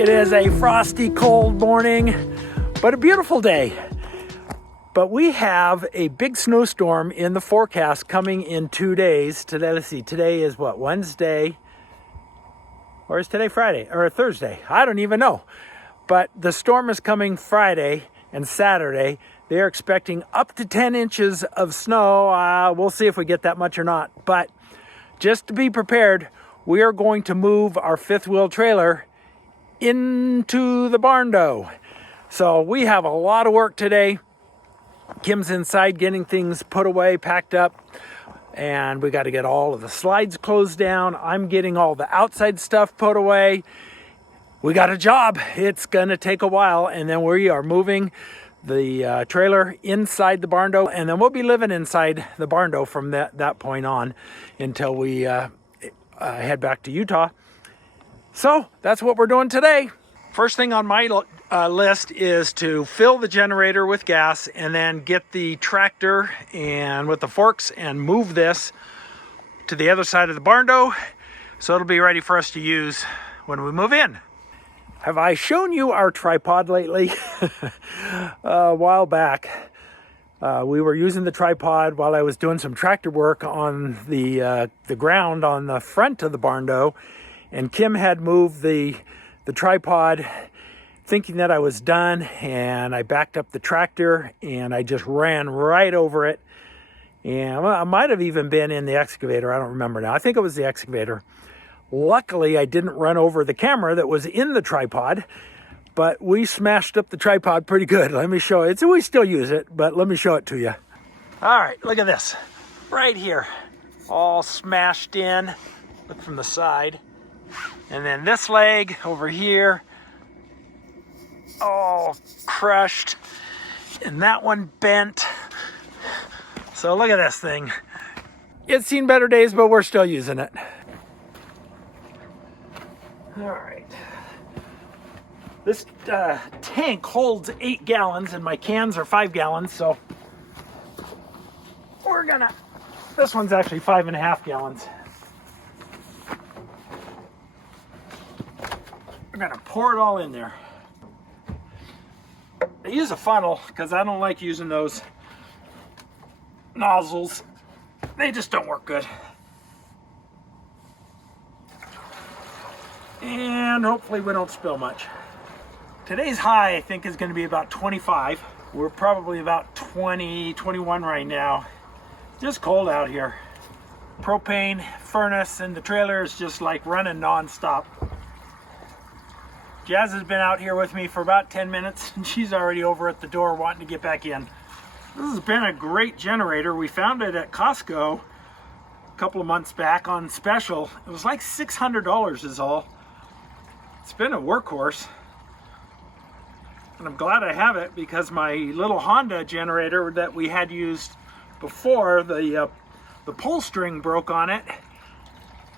It is a frosty, cold morning, but a beautiful day. But we have a big snowstorm in the forecast coming in 2 days. Today, let's see, today is what, Wednesday? Or is today Friday or Thursday? I don't even know. But the storm is coming Friday and Saturday. They're expecting up to 10 inches of snow. We'll see if we get that much or not. But just to be prepared, we are going to move our fifth wheel trailer into the barn door. So we have a lot of work today. Kim's inside getting things put away, packed up, and we got to get all of the slides closed down. I'm getting all the outside stuff put away. We got a job. It's gonna take a while, and then we are moving the trailer inside the barn door, and then we'll be living inside the barn door from that point on until we head back to Utah. So that's what we're doing today. First thing on my list is to fill the generator with gas and then get the tractor and with the forks and move this to the other side of the barn door so it'll be ready for us to use when we move in. Have I shown you our tripod lately? A while back, we were using the tripod while I was doing some tractor work on the ground on the front of the barn door, and Kim had moved the tripod thinking that I was done, and I backed up the tractor and I just ran right over it. And well, I might have even been in the excavator. I don't remember now. I think it was the excavator. Luckily, I didn't run over the camera that was in the tripod, but we smashed up the tripod pretty good. Let me show it. We still use it, but let me show it to you. All right, look at this. Right here, all smashed in. Look from the side. And then this leg over here, all crushed. And that one bent. So look at this thing. It's seen better days, but we're still using it. All right. This tank holds 8 gallons and my cans are 5 gallons, so we're gonna, this one's actually 5.5 gallons. We're gonna pour it all in there. I use a funnel because I don't like using those nozzles. They just don't work good. And hopefully we don't spill much. Today's high, I think, is going to be about 25. We're probably about 20, 21 right now. Just cold out here. Propane furnace and the trailer is just like running non-stop. Jazz has been out here with me for about 10 minutes and she's already over at the door wanting to get back in. This has been a great generator. We found it at Costco a couple of months back on special. It was like $600 is all. It's been a workhorse, and I'm glad I have it because my little Honda generator that we had used before, the pull string broke on it,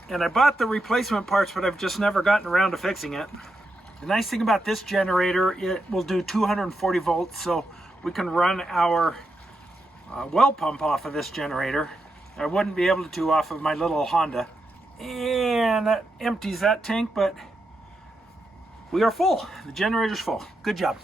and I bought the replacement parts, but I've just never gotten around to fixing it. The nice thing about this generator, it will do 240 volts, so we can run our well pump off of this generator. I wouldn't be able to off of my little Honda. And that empties that tank, but we are full. The generator's full. Good job.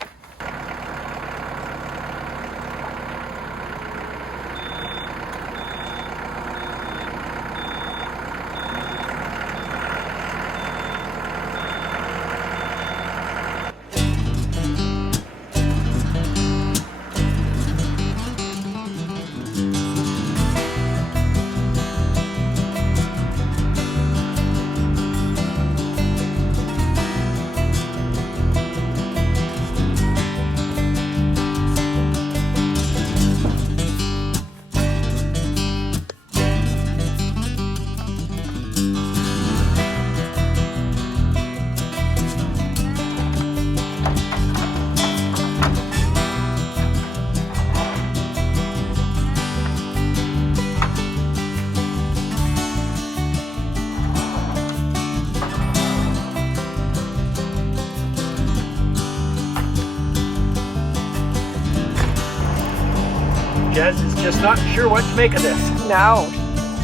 Jez is just not sure what to make of this. No,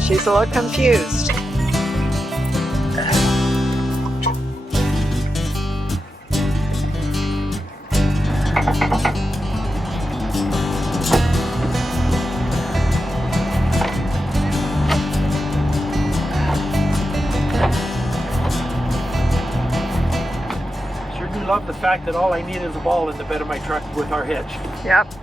she's a little confused. love the fact that all I need is a ball in the bed of my truck with our hitch. Yep.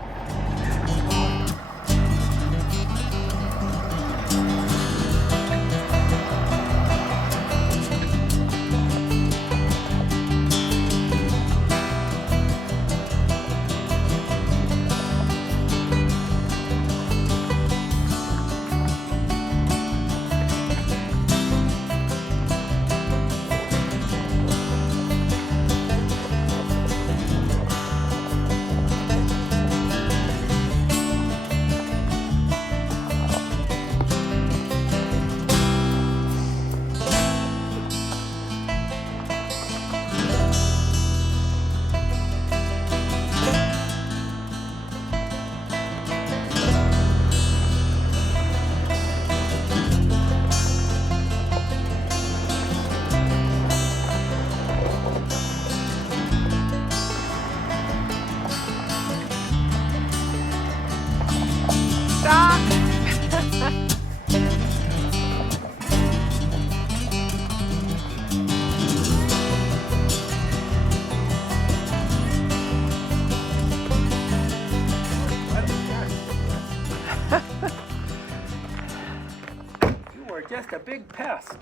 Just a big pest.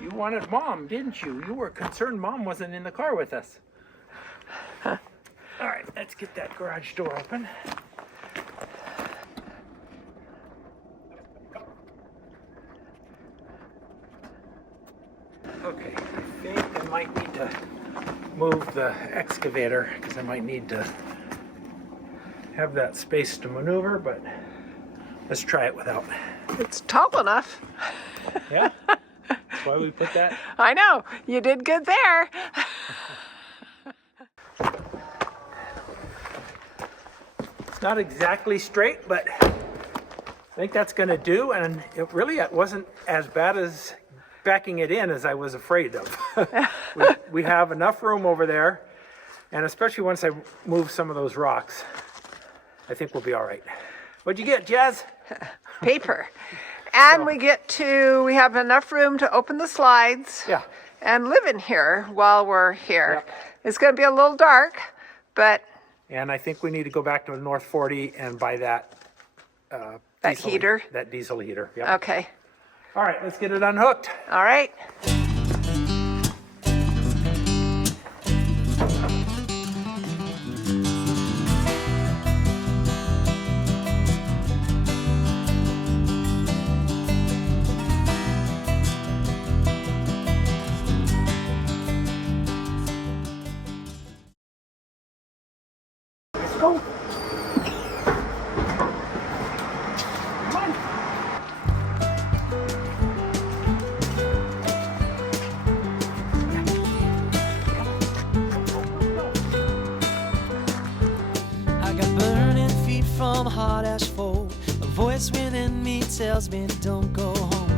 You wanted Mom, didn't you? You were concerned Mom wasn't in the car with us. All right, let's get that garage door open. Okay, I think I might need to move the excavator because I might need to have that space to maneuver, but let's try it without. It's tall enough. Yeah, that's why we put that. I know, you did good there. It's not exactly straight, but I think that's going to do, and it wasn't as bad as backing it in as I was afraid of. we have enough room over there, and especially once I move some of those rocks, I think we'll be all right. What'd you get, Jazz? Paper. And we have enough room to open the slides. Yeah. And live in here while we're here. Yeah. It's going to be a little dark, but... And I think we need to go back to North 40 and buy that... that heater? That diesel heater, yep. Okay. All right, let's get it unhooked. All right. Go. Come on. I got burning feet from hot asphalt. A voice within me tells me don't go home.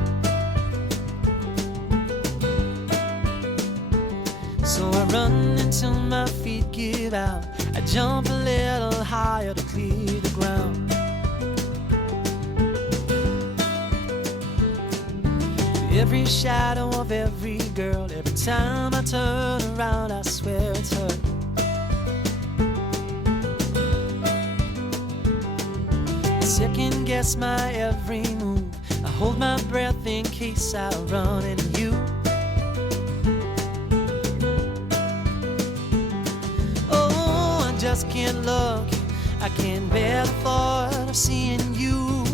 So I run until my feet give out. I jump a little higher to clear the ground. Every shadow of every girl, every time I turn around, I swear it's her. I second guess my every move. I hold my breath in case I run into you. Just can't look, I can't bear the thought of seeing you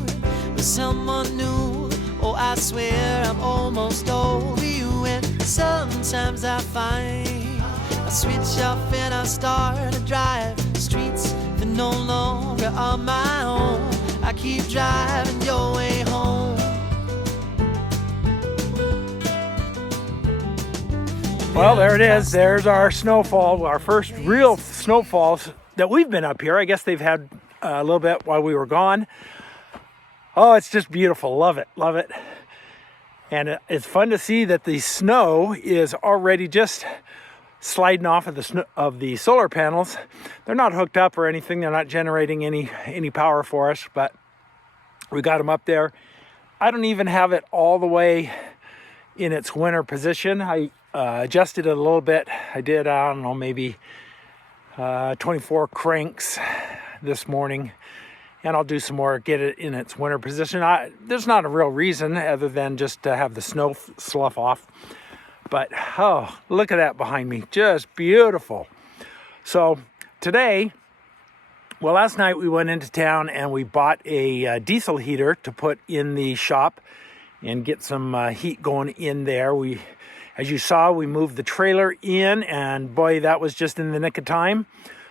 with someone new. Oh, I swear I'm almost over you. And sometimes I find I switch off and I start to drive streets that no longer are my own. I keep driving your way home. Well, there it is. There's our snowfall, our first real snowfalls that we've been up here. I guess they've had a little bit while we were gone. Oh, it's just beautiful. Love it. Love it. And it's fun to see that the snow is already just sliding off of the solar panels. They're not hooked up or anything. They're not generating any power for us, but we got them up there. I don't even have it all the way in its winter position. adjusted it a little bit. I did, I don't know, maybe 24 cranks this morning, and I'll do some more, get it in its winter position. There's not a real reason other than just to have the snow slough off. But, oh, look at that behind me. Just beautiful. So today, well, last night we went into town and we bought a diesel heater to put in the shop and get some heat going in there. As you saw, we moved the trailer in, and boy, that was just in the nick of time.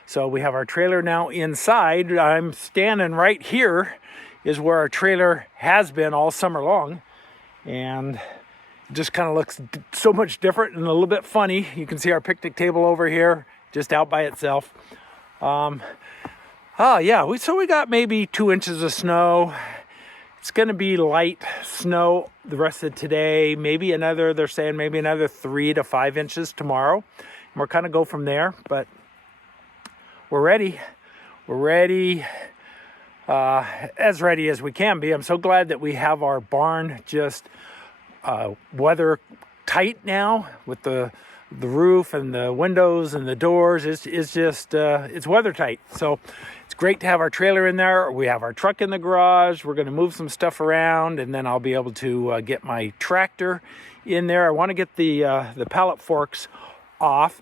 So we have our trailer now inside. I'm standing right here is where our trailer has been all summer long. And it just kind of looks so much different and a little bit funny. You can see our picnic table over here, just out by itself. Yeah, so we got maybe 2 inches of snow. It's going to be light snow the rest of today. Maybe another, they're saying maybe another 3 to 5 inches tomorrow. And we're kind of go from there, but we're ready. We're ready, as ready as we can be. I'm so glad that we have our barn just weather tight now with the roof and the windows and the doors. It's just, it's weather tight. So it's great to have our trailer in there. We have our truck in the garage. We're going to move some stuff around, and then I'll be able to get my tractor in there. I want to get the pallet forks off.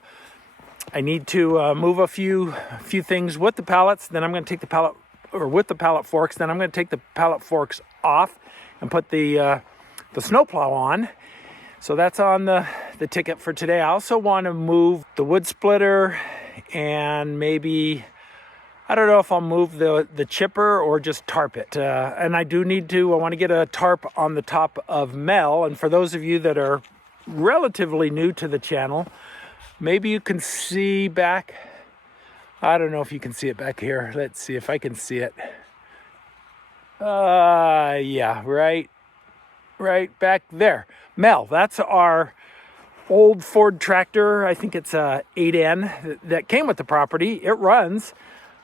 I need to move a few things with the pallets. Then I'm going to take the pallet, or with the pallet forks. Then I'm going to take the pallet forks off and put the snowplow on. So that's on the ticket for today. I also want to move the wood splitter, and maybe, I don't know if I'll move the chipper or just tarp it. And I want to get a tarp on the top of Mel. And for those of you that are relatively new to the channel, maybe you can see back, I don't know if you can see it back here. Let's see if I can see it. Yeah, right back there. Mel, that's our old Ford tractor. I think it's a 8N that came with the property. It runs.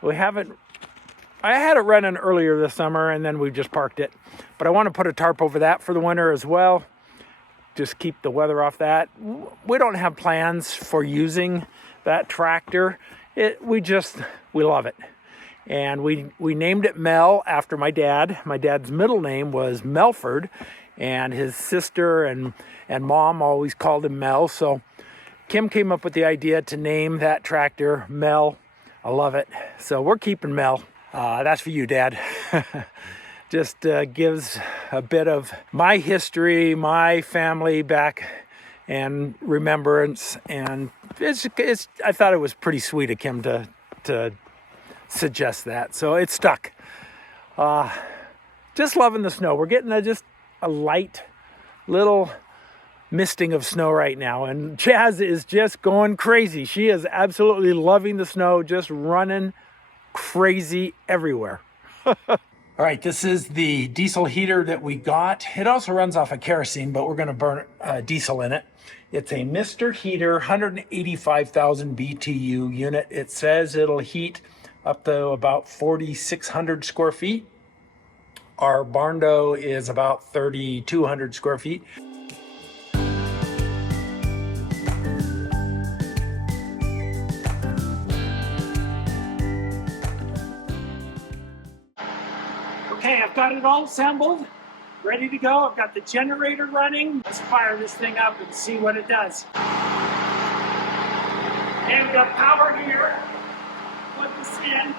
I had it running earlier this summer, and then we just parked it. But I want to put a tarp over that for the winter as well. Just keep the weather off that. We don't have plans for using that tractor. We love it. And we named it Mel after my dad. My dad's middle name was Melford, and his sister and mom always called him Mel. So Kim came up with the idea to name that tractor Mel. I love it. So we're keeping Mel. That's for you, Dad. Just gives a bit of my history, my family back, and remembrance. And I thought it was pretty sweet of Kim to suggest that. So it stuck. Just loving the snow. We're getting just a light little misting of snow right now, and Jazz is just going crazy. She is absolutely loving the snow, just running crazy everywhere. All right, this is the diesel heater that we got. It also runs off of kerosene, but we're going to burn diesel in it. It's a Mr. Heater 185,000 BTU unit. It says it'll heat up to about 4,600 square feet. Our barn door is about 3,200 square feet. Okay, I've got it all assembled, ready to go. I've got the generator running. Let's fire this thing up and see what it does. And we've got power here. Plug this in.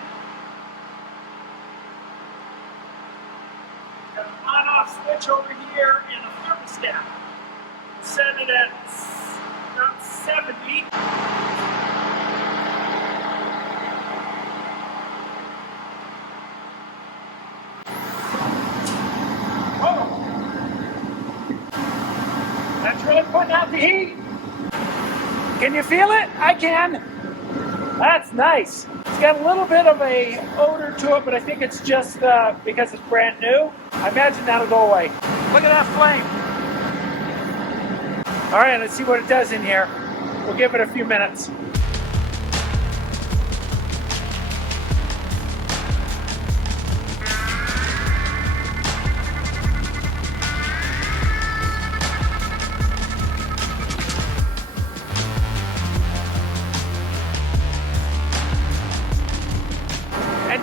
Got an on-off switch over here and a thermostat. Set it at about 70. That's really putting out the heat. Can you feel it? I can. That's nice. It's got a little bit of a odor to it, but I think it's just because it's brand new. I imagine that'll go away. Look at that flame. All right, let's see what it does in here. We'll give it a few minutes.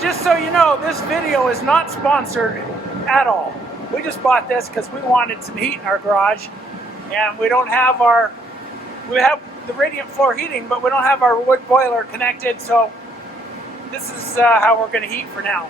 just so you know, this video is not sponsored at all. We just bought this because we wanted some heat in our garage, and we don't have we have the radiant floor heating, but we don't have our wood boiler connected, so this is how we're going to heat for now.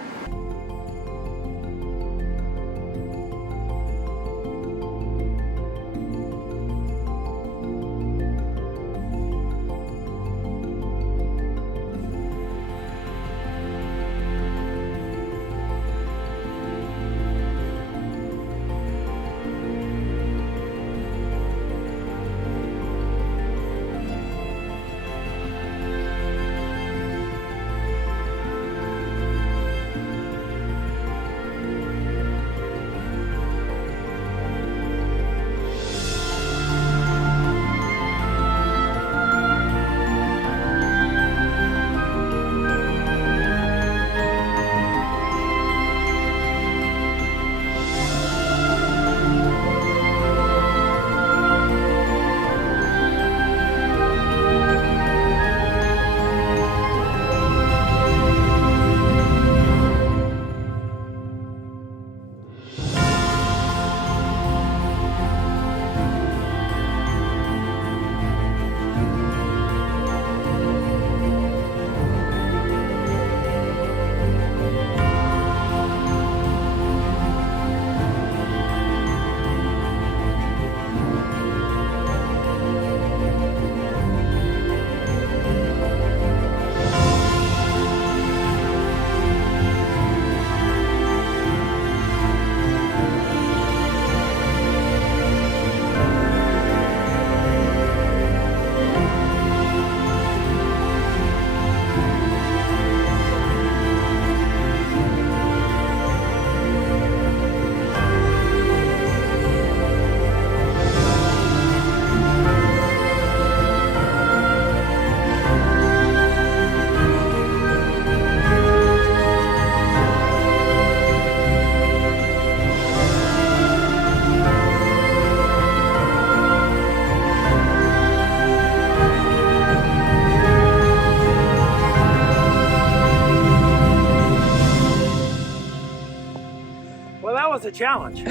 Well, that was a challenge.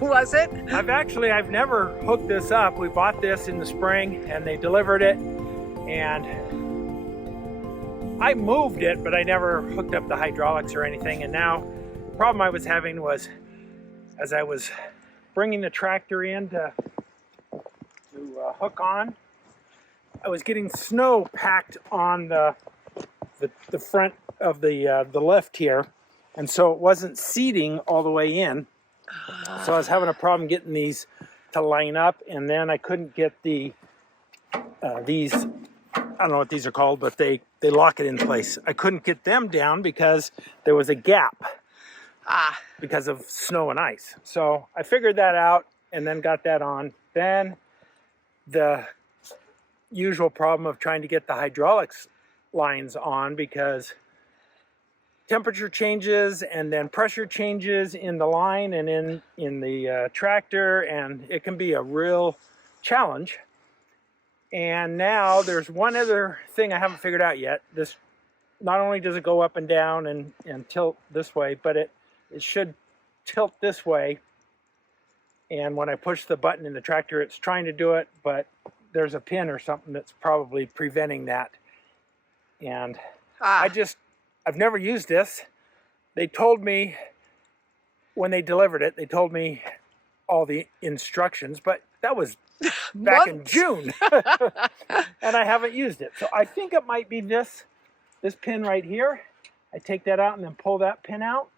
Was it? I've never hooked this up. We bought this in the spring and they delivered it, and I moved it, but I never hooked up the hydraulics or anything. And now the problem I was having was, as I was bringing the tractor in to hook on, I was getting snow packed on the front of the lift here, and so it wasn't seating all the way in. So I was having a problem getting these to line up, and then I couldn't get these, I don't know what these are called, but they lock it in place. I couldn't get them down because there was a gap because of snow and ice. So I figured that out and then got that on. Then the usual problem of trying to get the hydraulics lines on, because temperature changes and then pressure changes in the line and in the tractor, and it can be a real challenge. And now there's one other thing I haven't figured out yet. This, not only does it go up and down and tilt this way, but it should tilt this way. And when I push the button in the tractor, it's trying to do it, but there's a pin or something that's probably preventing that. And I've never used this. They told me when they delivered it, they told me all the instructions, but that was back in June. And I haven't used it. So I think it might be this pin right here. I take that out and then pull that pin out.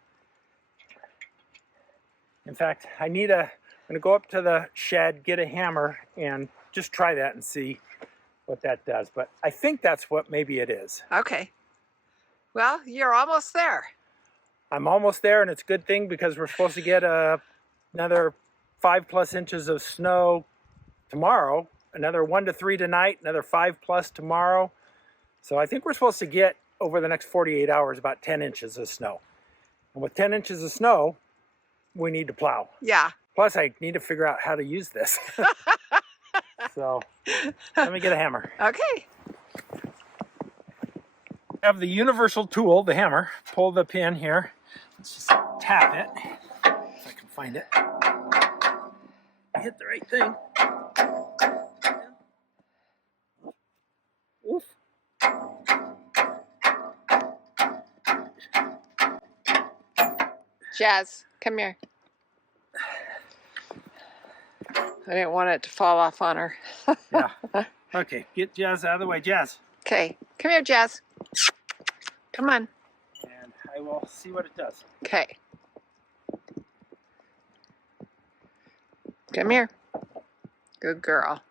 In fact, I'm going to go up to the shed, get a hammer, and just try that and see what that does. But I think that's what maybe it is. Okay. Well, you're almost there. I'm almost there, and it's a good thing because we're supposed to get another 5+ inches of snow tomorrow, another 1 to 3 tonight, another 5+ tomorrow. So I think we're supposed to get, over the next 48 hours, about 10 inches of snow. And with 10 inches of snow, we need to plow. Yeah. Plus, I need to figure out how to use this. So let me get a hammer. Okay. Have the universal tool, the hammer. Pull the pin here. Let's just tap it, if I can find it. Hit the right thing. Oof. Jazz, come here. I didn't want it to fall off on her. Yeah. Okay, get Jazz out of the way. Jazz. Okay, come here, Jazz. Come on. And I will see what it does. Okay. Come here. Good girl.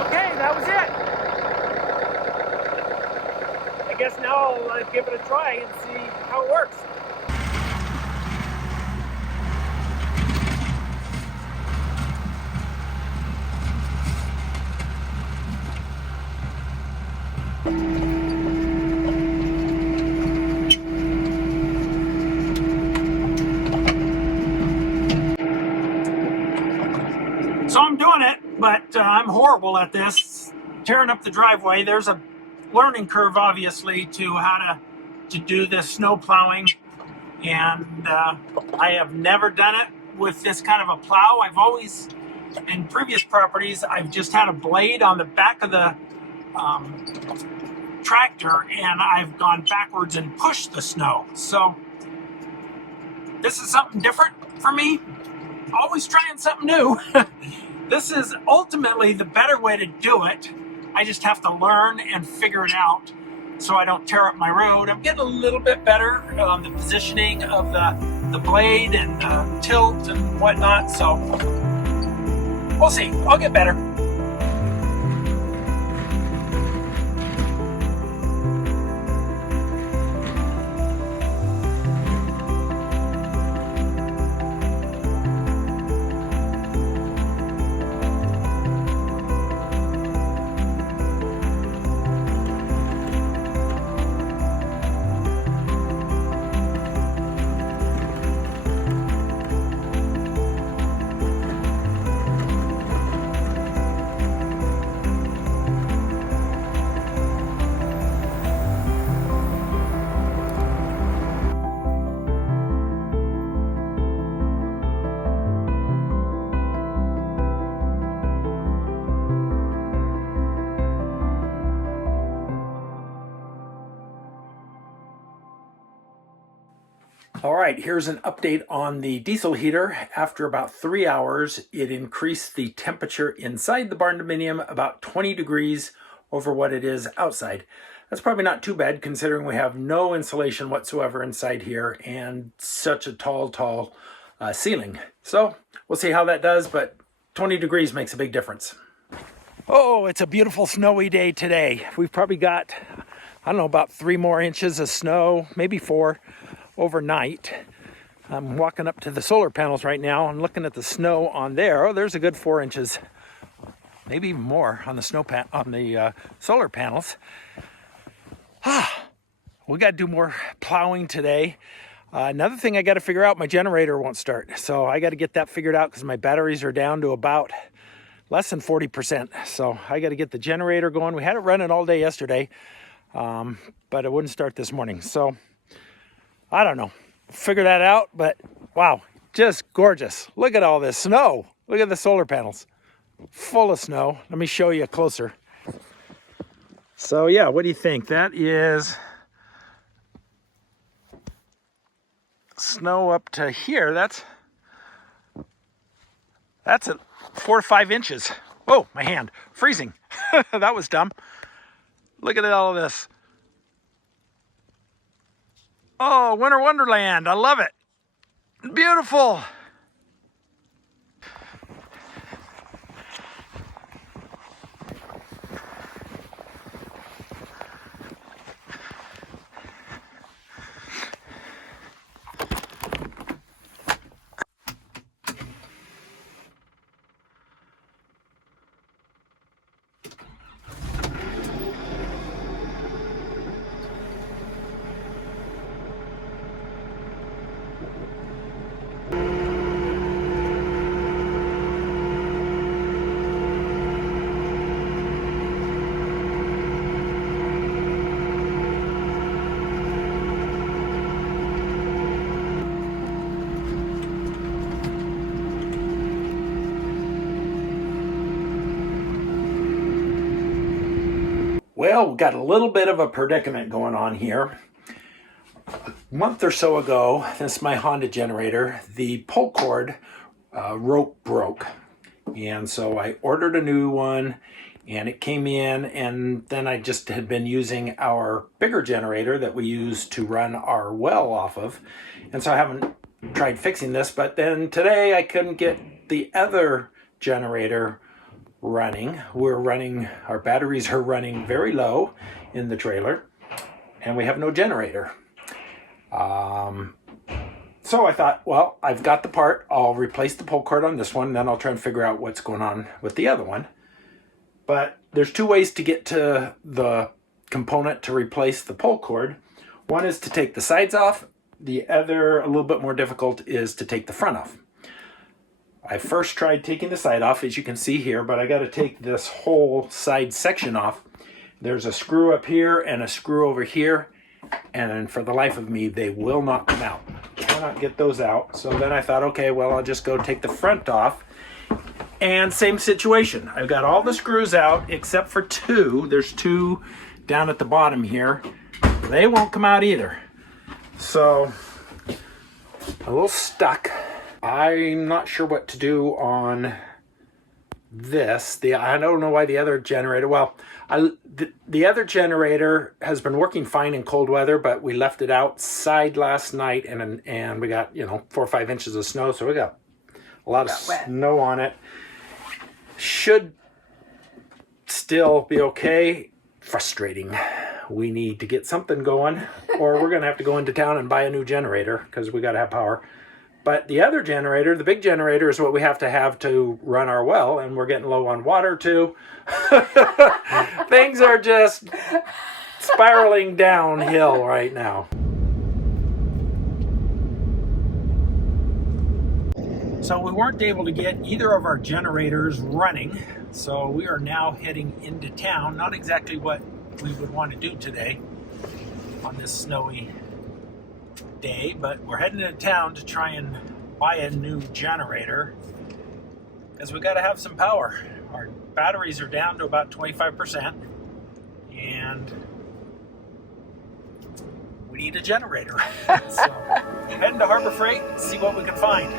Okay, that was it. I guess now I'll give it a try and see how it works. So I'm doing it, but I'm horrible at this. Tearing up the driveway. There's a learning curve, obviously, to how to do this snow plowing. And I have never done it with this kind of a plow. I've always, in previous properties, I've just had a blade on the back of the tractor, and I've gone backwards and pushed the snow. So this is something different for me. Always trying something new. This is ultimately the better way to do it. I just have to learn and figure it out so I don't tear up my road. I'm getting a little bit better on the positioning of the blade and the tilt and whatnot, so we'll see. I'll get better. All right, here's an update on the diesel heater. After about 3 hours, it increased the temperature inside the barn dominium about 20 degrees over what it is outside. That's probably not too bad considering we have no insulation whatsoever inside here and such a tall ceiling. So we'll see how that does, but 20 degrees makes a big difference. Oh, it's a beautiful snowy day today. We've probably got, I don't know, about 3 more inches of snow, maybe 4. Overnight. I'm walking up to the solar panels right now and looking at the snow on there. Oh, there's a good 4 inches, maybe even more on the solar panels. We got to do more plowing today. Another thing I got to figure out, my generator won't start, so I got to get that figured out because my batteries are down to about less than 40%. So I got to get the generator going. We had it running all day yesterday, but it wouldn't start this morning. So I don't know, figure that out, but wow, just gorgeous. Look at all this snow. Look at the solar panels, full of snow. Let me show you closer. So yeah, what do you think? That is snow up to here. That's at 4 to 5 inches. Whoa, my hand, freezing. That was dumb. Look at all of this. Oh, Winter Wonderland. I love it. Beautiful. Well, we've got a little bit of a predicament going on here. A month or so ago, this is my Honda generator, the pull cord rope broke. And so I ordered a new one and it came in, and then I just had been using our bigger generator that we use to run our well off of. And so I haven't tried fixing this, but then today I couldn't get the other generator running. Our batteries are running very low in the trailer and we have no generator. So I thought, well, I've got the part, I'll replace the pull cord on this one, then I'll try and figure out what's going on with the other one. But there's two ways to get to the component to replace the pull cord. One is to take the sides off. The other, a little bit more difficult, is to take the front off. I first tried taking the side off, as you can see here, but I got to take this whole side section off. There's a screw up here and a screw over here, and for the life of me, they will not come out. Cannot get those out. So then I thought, okay, well, I'll just go take the front off. And same situation. I've got all the screws out except for two. There's two down at the bottom here. They won't come out either. So a little stuck. I'm not sure what to do on this. I don't know why the other generator, well, the other generator has been working fine in cold weather, but we left it outside last night and we got, 4 or 5 inches of snow, so we got a lot of snow on it. Should still be okay. Frustrating. We need to get something going, or we're going to have to go into town and buy a new generator because we got to have power. But the other generator, the big generator, is what we have to run our well, and we're getting low on water too. Things are just spiraling downhill right now. So we weren't able to get either of our generators running, so we are now heading into town. Not exactly what we would want to do today on this snowy day, but we're heading into town to try and buy a new generator because we got to have some power. Our batteries are down to about 25% and we need a generator. So heading to Harbor Freight, see what we can find.